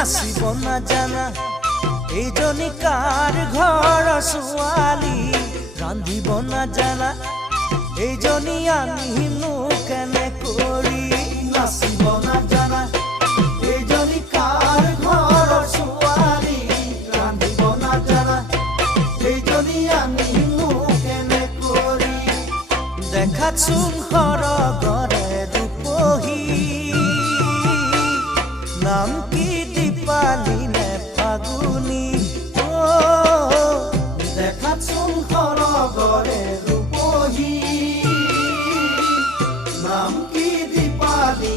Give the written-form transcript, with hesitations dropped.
নাচিব নাজানা এইজনী কাৰ ঘৰৰ ছোৱালী ৰান্ধিব নাজানা এইজনী আনিনো কেনে কৰি নাচিব নাজানা এইজনী কাৰ ঘৰৰ ছোৱালী ৰান্ধিব নাজানা এইজনী আনিনো কেনে কৰি দেখাত চোন সৰগৰে ৰূপহী নাম কি দীপালি নে ফাগুনি দেখাত চোন সৰগৰে ৰূপহী নাম কি দীপালি